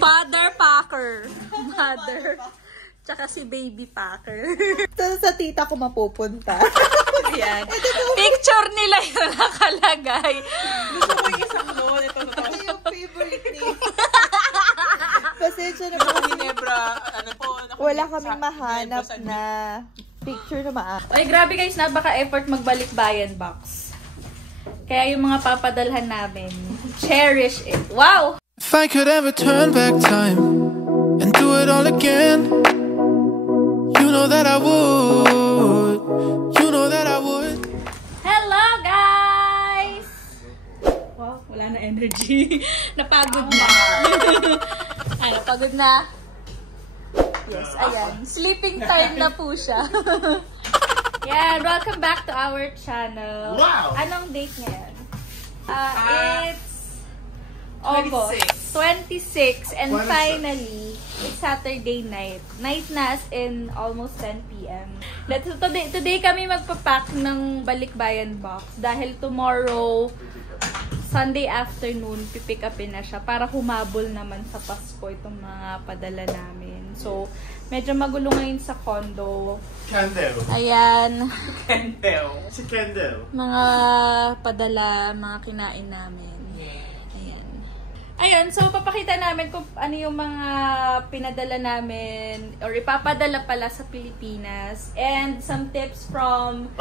Father Packer. Mother. Tsaka si Baby Packer. Sa tita ko mapupunta. Yan. Picture nila yung nakalagay. Gusto ko yung isang loan. Ito yung favorite name. Pasensya na po. Ginebra, ano po. Wala kaming mahanap na picture na maayos. Ay, grabe guys, napaka-effort magbalik bayan box. Kaya yung mga papadalhan namin, cherish it. Wow! If I could ever turn back time and do it all again, you know that I would. You know that I would. Hello guys! Wow, wala na energy. Napagod na. Napagod na. Yes, ayan. Sleeping time na po siya. Yeah, welcome back to our channel. Wow! Anong date ngayon? It's August 26 and 26. finally, it's Saturday night. Night na as in almost 10 p.m. Today kami magpapack ng balikbayan box dahil tomorrow, Sunday afternoon, pipick upin na siya para humabol naman sa Pasko itong mga padala namin. So, medyo magulo ngayon sa condo. Kendall. Ayan. Kendall. Si Kendall. Mga padala, mga kinain namin. Ayan. Ayan, so papakita namin kung ano yung mga pinadala namin or ipapadala pala sa Pilipinas. And some tips from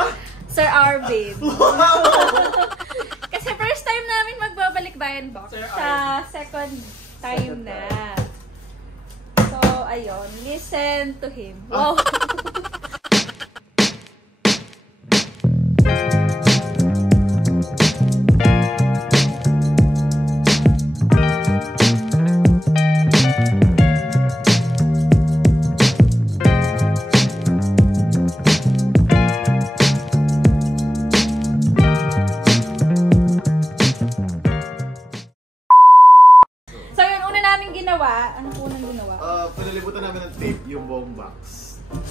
Sir Arvin. Kasi first time namin magbabalik bayan box. Sa second time na. So, ayun. Listen to him. Wow! Pinalibutan namin ng tape yung buong box.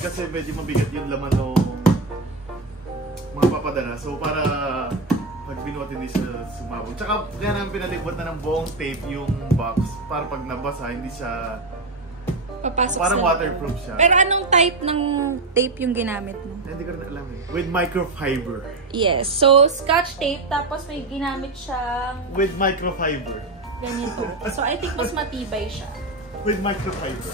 Kasi medyo mabigat yung laman ng mga papadala. So para pag binuhat hindi siya sumabog. Tsaka kaya namin pinalibutan ng buong tape yung box para pag nabasa hindi siya papasok parang sa waterproof siya. Pero anong type ng tape yung ginamit mo? Hindi ko rin alam eh. With microfiber. Yes. So, scotch tape tapos may ginamit siyang With microfiber. ganito. So, I think mas matibay siya. With microfiber.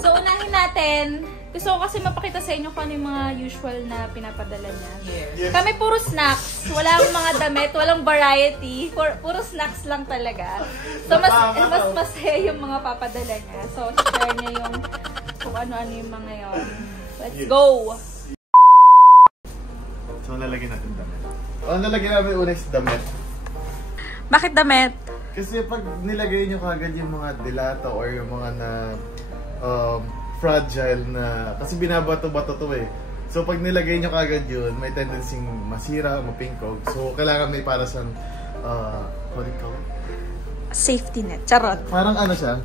So, unahin natin. Gusto ko kasi mapakita sa inyo kung ano yung mga usual na pinapadala niya. Yes. Kami puro snacks. Walang mga damit, walang variety. Puro snacks lang talaga. So, mas masaya yung mga papadala niya. So, share niya yung kung ano-ano yung mga yun. Let's go! So, lalagyan natin damit. Nalagyan namin una is damit. Bakit damit? Kasi pag nilagay nyo kagad yung mga dilata or yung mga na fragile na, kasi binabato-bato to eh. So pag nilagay nyo kagad yun, may tendency masira, mapingkog. So kailangan may para sa, what do you call it? Safety net. Charot. Parang ano siya,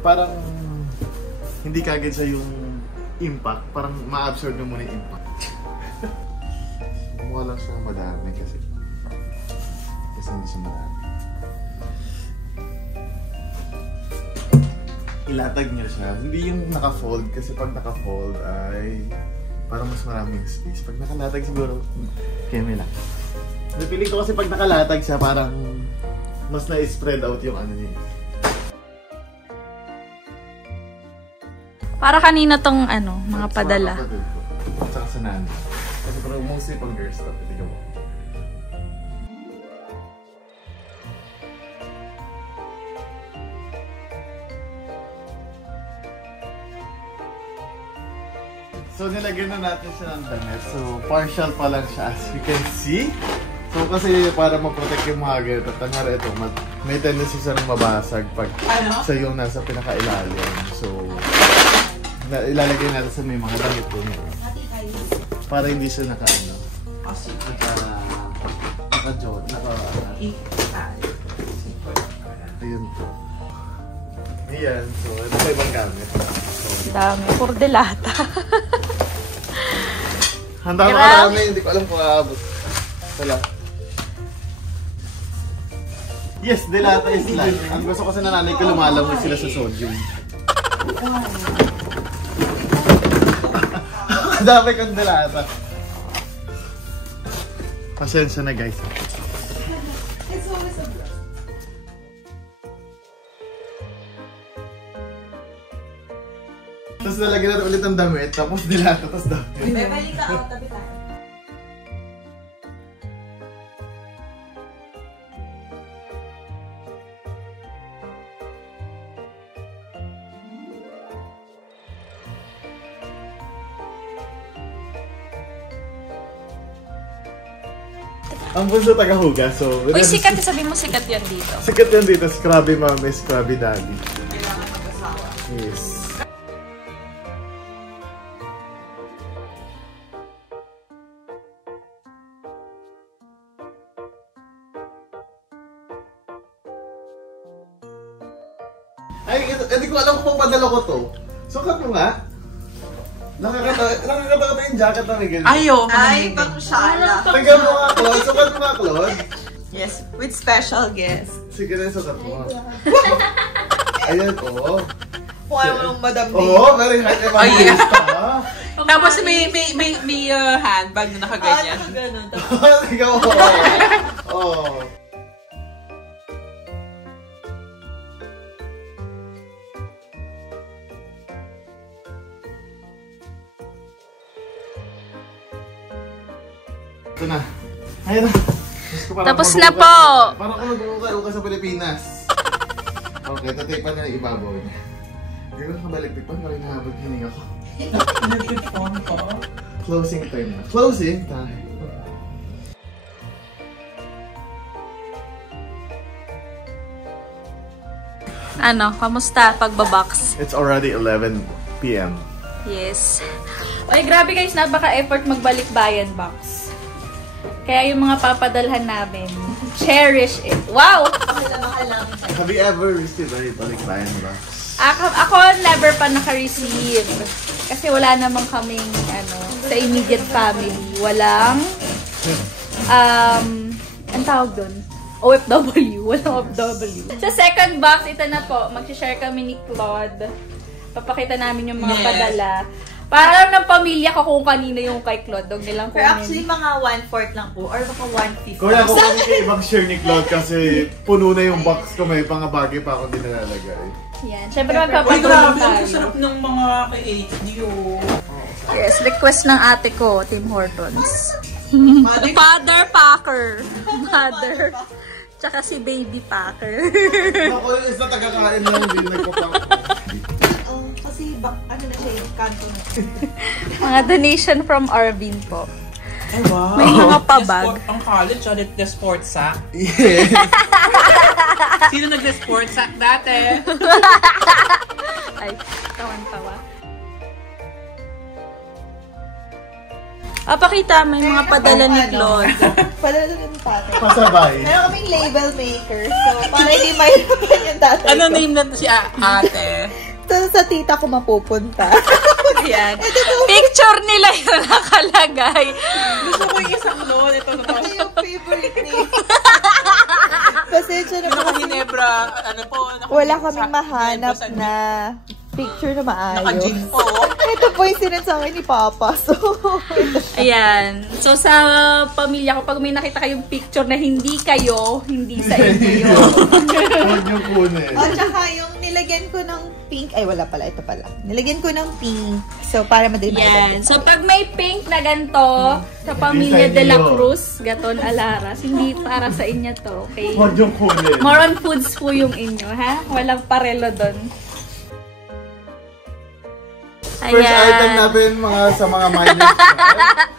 parang hindi kagad siya yung impact. Parang ma-absorb nyo muna yung impact. Mukha lang siya madami kasi. Kasi hindi siya madami. Ilatag niyo siya. Hindi yung naka-fold kasi pag naka-fold ay parang mas maraming space. Pag nakalatag siguro, keme lang. Napiling ko kasi pag nakalatag siya parang mas na-spread out yung ano niya. Para kanina tong ano, mga padala. At saka sa nana. Kasi parang mostly pang girl stuff. Tignan mo. So, nilagyan na natin siya ng damit. So, partial pa lang siya as you can see. So, kasi para ma-protect yung mga ganito, tangara ito, may tendency siya rin mabasag pag siya yung nasa pinakailalim. So, ilalagay natin sa may mga damit po niya. Para hindi siya naka-ano. Naka-jod. Ayun po. Ayan. So, ito pa ibang gamit. Dami. Puro delata. Handa makarami. Hindi ko alam kung aabot. Wala. Yes, Delata is live. Ang gusto kasi na nanay ko lumalangoy sila sa sodium. Dami kong Delata. Pasensya na guys. It's always a blast. Tapos nalagyan natin ulit ang damit, tapos Delata, tapos damit. May balik ka out, tabi tayo. Ang bunso taga-huga, so... Uy, sikat. Sabi mo sikat yan dito. Sikat yan dito, Scrubby Mommy, Scrubby Daddy. Yes. Ay, hindi ko alam kung padala ko to. Sukat mo nga. Nakakatawa yung jacket na Miguel. Ayo, Ay, pang shala. Tingnan mo nga, Claude. Sukat mo nga, Claude. Yes, with special guest. Sige na, sukat mo. Ayan, oo. Kung ayaw mo nung Madam D. Oo, very high evangelista. Tapos may handbag na nakaganyan. Ganun. Ikaw, oo. Ito na. Ayan na. Tapos na po! Parang kung mag-uukay-ukay sa Pilipinas. Okay, tatipan na yung ibabaw niya. Gano'n ka baliktipan, parang nahabag hininga ko. Closing time na. Closing time. Ano, kamusta pagbabox? It's already 11 p.m. Yes. Uy, grabe guys, napaka-effort magbalik bayan box. Kaya yung mga papadalhan namin, cherish it. Wow! Have you ever received a balikbayan box? Ako never pa naka-receive. Kasi wala namang kaming, sa immediate family. Walang, ang tawag doon? OFW. Walang OFW. Sa second box, ito na po. Mag-share kami ni Claude. Papakita namin yung mga padala. Para lang ng pamilya ko kung kanino yung kay Claude. Huwag nilang Pero actually, mga 1/4 lang po. Or baka 1/5. Kuya, ako kami kayo ibang share ni Claude kasi puno na yung box ko. May mga bagay pa ako din nalalagay. Yan. Siyempre Uy, magpapatulong grabe. tayo. Ang sarap ng mga kay niyo. Yes, request ng ate ko, Tim Hortons. Father Packer. Mother. Tsaka si Baby Packer. Ako yung isa taga-kain lang din nagpapakot. Kasi, ano na siya yung kanto na. Mga donation from Arvin po. Ay, wow. May mga pabag. Ang college, ulit the sports sack. Yeah. Sino nag-sports sack dati? Ay, tawan-tawa. Pakita, may mga padala ni Claude. Padala ng pate. Pasabay. Meron kaming label maker. So, para hindi mahirapan yung tatay Ano ko. name na si ate? So, sa tita ko mapupunta. Ayan. Picture nila yung nakalagay. Gusto ko yung isang loan. Ito na Ito yung favorite name. Pasensya na po. Naka-Ginebra, ano po. Wala kaming mahanap na picture na maayos. Naka-gin po. Ito po yung sinasangay ni Papa. So, Ayan. So, sa pamilya ko, pag may nakita kayong picture na hindi kayo, hindi sa inyo yun. Huwag niyo kunin. o tsaka yung nilagyan ko ng pink. Ay, wala pala. Ito pala. Nilagyan ko ng pink. So, para madali Yan. So, pag may pink na ganito, sa pamilya Hindi sa de la inyo. Cruz, Gaton Alaras, hindi para sa inyo to, okay? Huwag niyo kunin. More on foods po yung inyo, ha? Walang parelo doon. First item natin sa mga minors.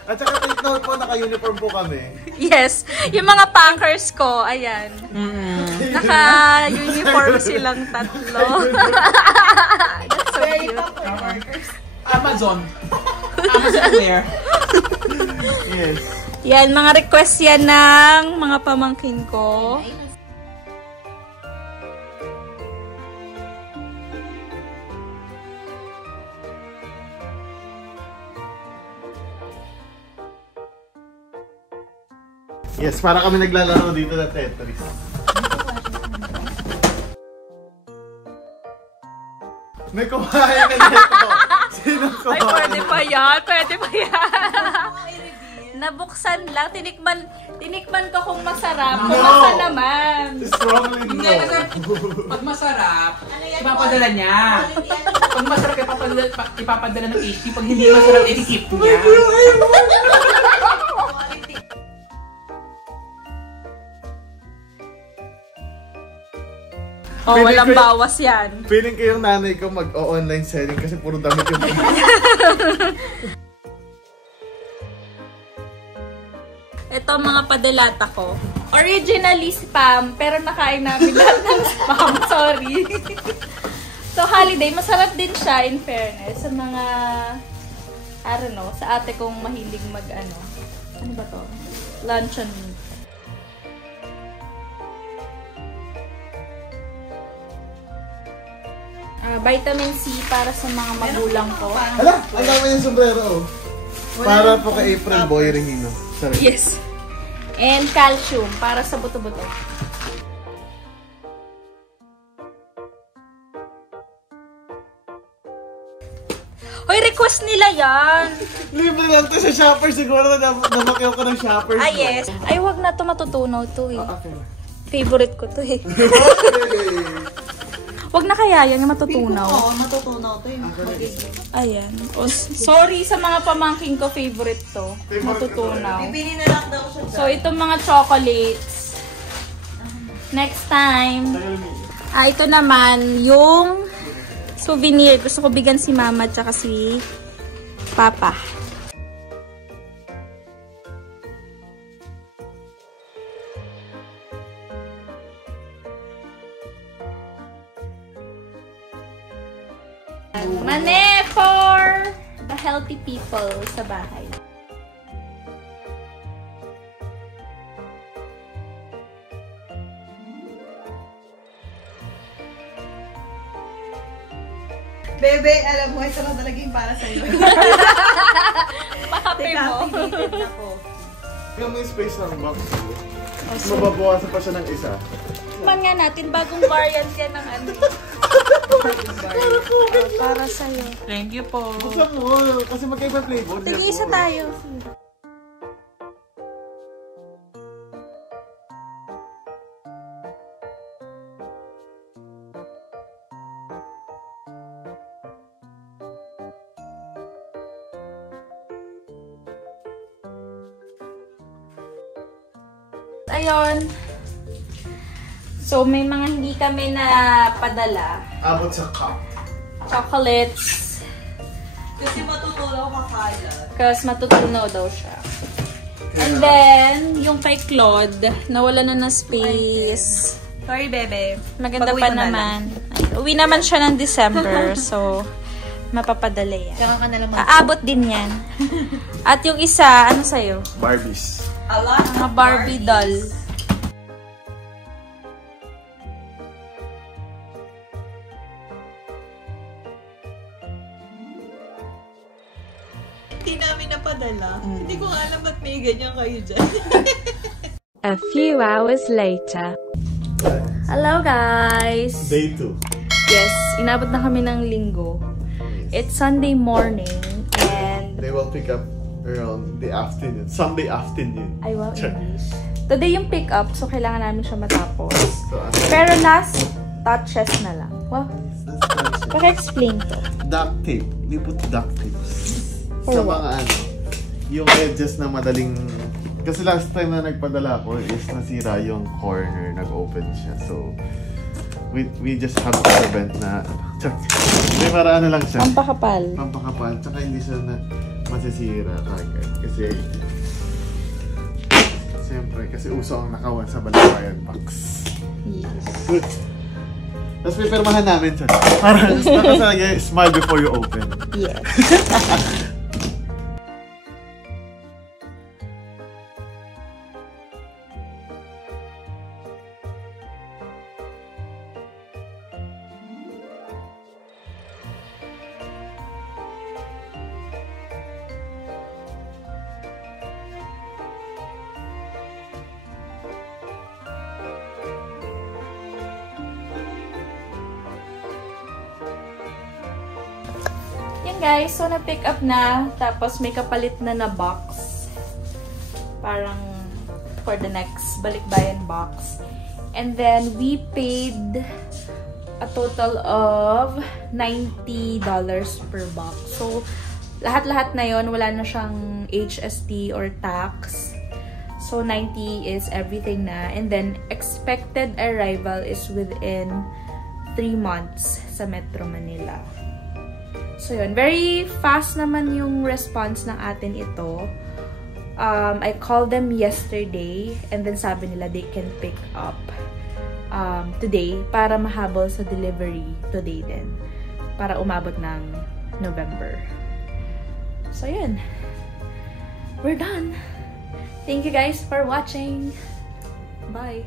At saka take note po, naka-uniform po kami. Yes. Yung mga packers ko, ayan. Naka-uniform silang tatlo. That's so cute. Amazon. Amazon where? Yes. Yan, mga request yan ng mga pamangkin ko. Yes, para kami naglalaro dito na Tetris. May kumain na dito. Sino Ay, kumain? pwede pa yan. Pwede pa yan. Nabuksan lang. Tinikman ko kung masarap. Kung No. masa naman. Strongly Hindi, no. kasi pag masarap, ipapadala niya. Pag masarap, ipapadala ng HP. Pag hindi masarap, i-keep niya. Oh, Pwede walang ko- bawas yan. Feeling ko yung nanay ko mag-online selling kasi puro damit yung Ito mga padalata ko. Originally spam, pero nakain namin lahat ng spam. Sorry. So, holiday, masarap din siya in fairness sa mga, I don't know, sa ate kong mahilig ano ba to? Luncheon meat. Vitamin C para sa mga magulang ko. Hala, ang dami yung sombrero. Para po kay April Boy Regino. Sorry. Yes. And calcium para sa buto-buto. Hoy, request nila yan! Libre lang to sa shopper. Siguro na namakyaw ko ng shopper. Ah, yes. Ay, wag na to matutunaw to eh. Okay. Favorite ko to eh. Okay. Wag na kaya yan yung matutunaw. Oo, matutunaw to yung Ayan. O, sorry sa mga pamangking ko, favorite to. Matutunaw. Bibili na lang daw siya. So, itong mga chocolates. Next time. Ito naman, yung souvenir. Gusto ko bigyan si mama at saka si papa. Mane for the healthy people sa bahay. Bebe, alam mo, ito na talaga yung para sa'yo. Pakape mo. Activated ako. Tignan mo yung space ng box. Mababawasan pa siya ng isa. Man nga natin, bagong variant yan ng ano. Para sa'yo. Thank you po. Buksan mo. Kasi magkaiba flavor. Tig-isa tayo. Ayun. So, may mga hindi kami na padala. Abot sa cup. Chocolates. Kasi matutunaw makalat. Kasi matutunaw daw siya. And then, yung kay Claude, nawala na ng space. Sorry, Bebe. Maganda Pag-uwi pa mo na naman. Ay, uwi naman siya ng December. So, mapapadala yan. Tsaka ka na lang Aabot din yan. At yung isa, ano sa'yo? Barbies. Ala. Mga Barbie doll. Hindi namin napadala. Hindi ko nga alam ba't may ganyan kayo dyan. A few hours later. Hello guys! Day 2. Yes, inabot na kami ng linggo. It's Sunday morning and They will pick up around the afternoon. Sunday afternoon. ay wow, Check. English. Today yung pick up, so kailangan namin siya matapos. So, Pero last touches na lang. Wow, paka-explain to. duct tape. We put duct tape. For Sa what? mga yung edges na madaling... Kasi last time na nagpadala ko is nasira yung corner, nag-open siya. So, we just have to prevent na... May maraan na lang siya. Pampakapal. Pampakapal. Tsaka hindi siya na masisira kagad. Kasi... Siyempre, kasi uso ang nakawan sa balikbayan box. Yes. Good. Tapos pipirmahan namin siya. Parang nakasalagay, smile before you open. Yes. Ayan guys, so na-pick up na. Tapos may kapalit na na box. Parang for the next balikbayan box. And then we paid a total of $90 per box. So, lahat-lahat na yon, wala na siyang HST or tax. So, 90 is everything na. And then, expected arrival is within 3 months sa Metro Manila. So, yun. Very fast naman yung response ng atin ito. I called them yesterday and then sabi nila they can pick up today para mahabol sa delivery today din. Para umabot ng November. So, yun. We're done. Thank you guys for watching. Bye.